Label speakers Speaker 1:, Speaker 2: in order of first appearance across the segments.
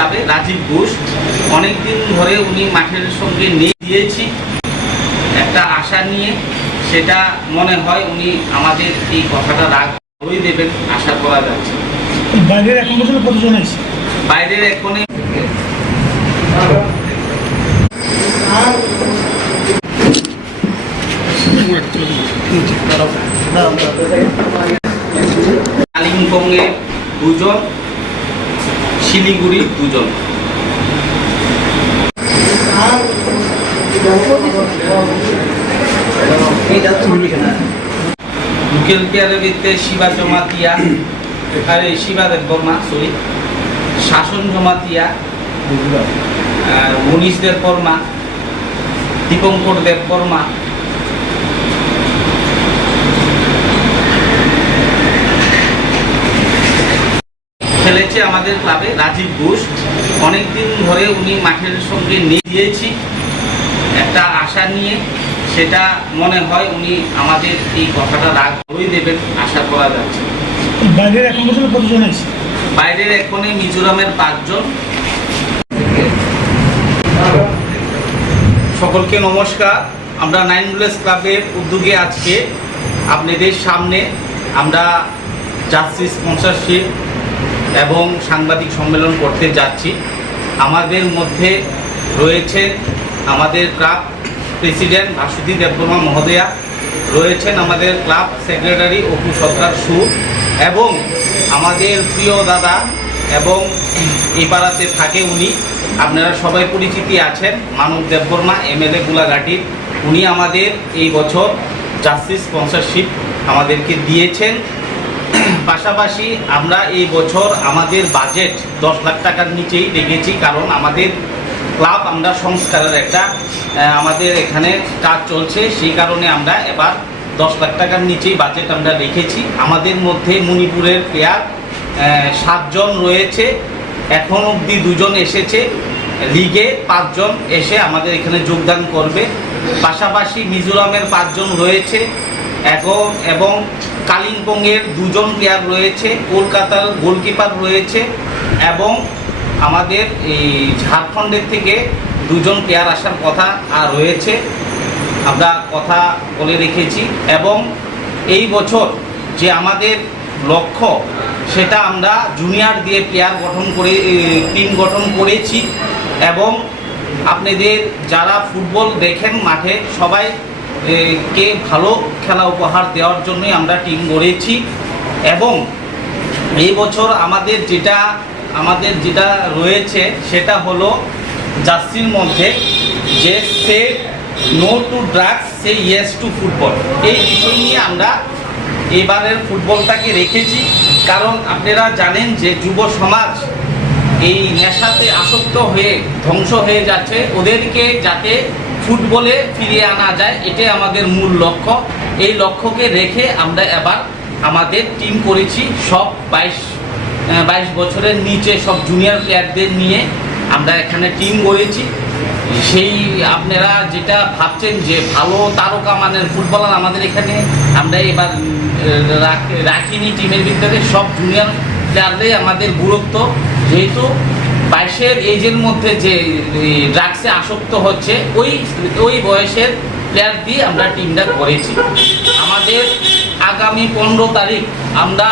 Speaker 1: ক্লাবে রাজীব ঘোষ। অনেকদিন ধরে উনি মাঠের সঙ্গে নিয়ে দিয়েছি একটা আশা নিয়ে সেটা মনে হয় উনি আমাদের এই কথাটা রাগ ওই দেবেন আশা করা যাচ্ছে।
Speaker 2: বাইরের এখন পর্যন্ত কতজন আছে
Speaker 1: বাইরের এখনই কালিম্পংয়ে দুজন শিলিগুড়ি দুজন। লুকেল ভিত্তিতে শিবা জমাতিয়া আরে, শিবা দেব বর্মা সরি শাসন জমাতিয়া মনীষ দেব বর্মা, দীপঙ্কর দেব খেলেছে আমাদের ক্লাবে রাজীব ঘোষ। অনেকদিন ধরে উনি মাঠের সঙ্গে নিয়ে দিয়েছি একটা আশা নিয়ে সেটা মনে হয় উনি আমাদের এই কথাটা রাগ ওই দেবেন আশা করা যাচ্ছে।
Speaker 2: বাইরের এখন পর্যন্ত কতজন আছে?
Speaker 1: বাইরের এখনই মিজোরামের পাঁচজন। সকলকে নমস্কার। আমরা নাইন বুলেস ক্লাবের উদ্যোগে আজকে আপনাদের সামনে আমরা জার্সি স্পন্সরশিপ এবং সাংবাদিক সম্মেলন করতে যাচ্ছি। আমাদের মধ্যে রয়েছে আমাদের ক্লাব প্রেসিডেন্ট ভাসুদী দেববর্মা মহোদয়া, রয়েছেন আমাদের ক্লাব সেক্রেটারি অপু সরকার সু এবং আমাদের প্রিয় দাদা এবং এই পাড়াতে থাকে উনি। আপনারা সবাই পরিচিতি আছেন, মানব দেববর্মা এমএলএ গোলাঘাটির উনি আমাদের এই বছর জার্সি স্পন্সরশিপ আমাদেরকে দিয়েছেন। পাশাপাশি আমরা এই বছর আমাদের বাজেট দশ লাখ টাকার নিচেই রেখেছি, কারণ আমাদের ক্লাব আমরা সংস্কারের একটা আমাদের এখানে কাজ চলছে। সেই কারণে আমরা এবার দশ লাখ টাকার নিচেই বাজেট আমরা রেখেছি। আমাদের মধ্যে মণিপুরের প্লেয়ার সাতজন রয়েছে। এখন অবধি দুজন এসেছে। লিগে পাঁচজন এসে আমাদের এখানে যোগদান করবে। পাশাপাশি মিজোরামের পাঁচজন রয়েছে। এখন এবং কালিম্পংয়ের দুজন প্লেয়ার রয়েছে, কলকাতার গোলকিপার রয়েছে, এবং আমাদের এই ঝাড়খণ্ডের থেকে দুজন প্লেয়ার আসার কথা আর রয়েছে। আমরা কথা বলে রেখেছি, এবং এই বছর যে আমাদের লক্ষ্য, সেটা আমরা জুনিয়র দিয়ে প্লেয়ার গঠন করে টিম গঠন করেছি, এবং আপনাদের যারা ফুটবল দেখেন মাঠে, সবাই কে ভালো খেলা উপহার দেওয়ার জন্যই আমরা টিম গড়েছি এবং এই বছর আমাদের যেটা আমাদের যেটা রয়েছে সেটা হলো জার্সির মধ্যে যে say no to drugs say yes to football এই বিষয় নিয়ে আমরা এবারের ফুটবলটাকে রেখেছি। কারণ আপনারা জানেন যে যুব সমাজ এই নেশাতে আসক্ত হয়ে ধ্বংস হয়ে যাচ্ছে। ওদেরকে যাতে ফুটবলে ফিরিয়ে আনা যায়, এটাই আমাদের মূল লক্ষ্য। এই লক্ষ্যকে রেখে আমরা এবার আমাদের টিম করেছি সব বাইশ বাইশ বছরের নিচে সব জুনিয়র প্লেয়ারদের নিয়ে আমরা এখানে টিম গড়েছি। সেই আপনারা যেটা ভাবছেন যে ভালো তারকা মানের ফুটবলার আমাদের এখানে আমরা এবার রাখিনি টিমের ভিতরে, সব জুনিয়র প্লেয়ারদের আমাদের গুরুত্ব। যেহেতু বাইশের এজের মধ্যে যে ড্রাগসে আসক্ত হচ্ছে, ওই ওই বয়সের প্লেয়ার দিয়ে আমরা টিমটা করেছি। আমাদের আগামী পনেরো তারিখ আমরা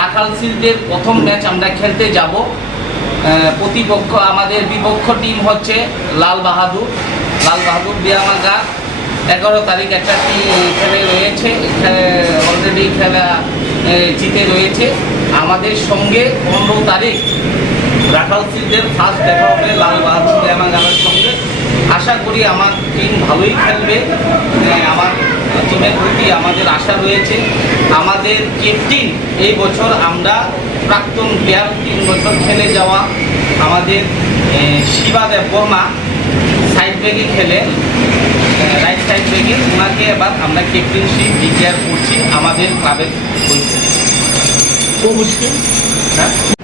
Speaker 1: রাখাল শিল্ডের প্রথম ম্যাচ আমরা খেলতে যাব। প্রতিপক্ষ, আমাদের বিপক্ষ টিম হচ্ছে লাল বাহাদুর। লাল বাহাদুর বিয়ামাগা এগারো তারিখ একটা টিম খেলে রয়েছে অলরেডি খেলা জিতে রয়েছে। আমাদের সঙ্গে পনেরো তারিখ রাখাল সিলদের ফার্স্ট দেখা হবে লাল বাহাদুর সঙ্গে। আশা করি আমার টিম ভালোই খেলবে। আহ, আমার টিমের প্রতি আমাদের আশা রয়েছে। আমাদের ক্যাপ্টেন এই বছর আমরা প্রাক্তন প্লেয়ার তিন বছর খেলে যাওয়া আমাদের আহ, শিবা দেব বর্মা সাইড ব্যাগে খেলে রাইট সাইড ব্যাগে ওনাকে এবার আমরা ক্যাপ্টেনশিপ ডিক্লেয়ার করছি আমাদের ক্লাবের হ্যাঁ?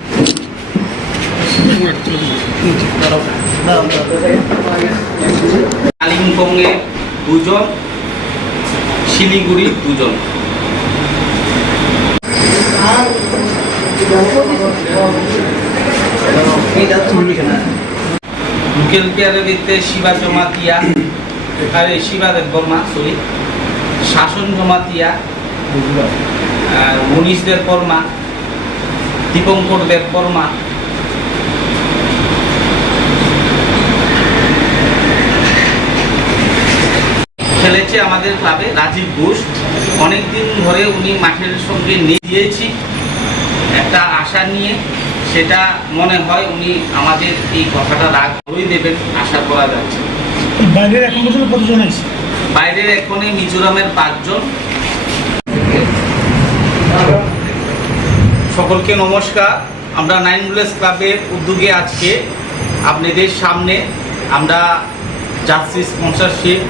Speaker 1: কালিম্পংয়ে দুজন, শিলিগুড়ি দুজন। লুকেল কেয়ারের শিবা জমাতিয়া আরে শিবা দেববর্মা সরি শাসন জমাতিয়া আর মনীষ দেববর্মা দীপঙ্কর দেববর্মা খেলেছে আমাদের ক্লাবে রাজীব ঘোষ। অনেকদিন ধরে উনি মাঠের সঙ্গে নিয়ে দিয়েছি একটা আশা নিয়ে সেটা মনে হয় উনি আমাদের এই কথাটা রাগ করেই দেবেন আশা করা যাচ্ছে
Speaker 2: বাইরের এখন পর্যন্ত কতজন আছে?
Speaker 1: বাইরের এখনই মিজোরামের পাঁচজন। সকলকে নমস্কার। আমরা নাইন বুলেস ক্লাবের উদ্যোগে আজকে আপনাদের সামনে আমরা জার্সি স্পন্সরশিপ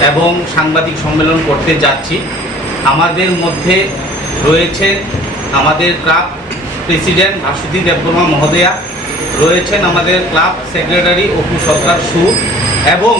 Speaker 1: এবং সাংবাদিক সম্মেলন করতে যাচ্ছি। আমাদের মধ্যে রয়েছেন আমাদের ক্লাব প্রেসিডেন্ট ভাসুতি দেববর্মা মহোদয়া, রয়েছেন আমাদের ক্লাব সেক্রেটারি অপু সরকার সুর এবং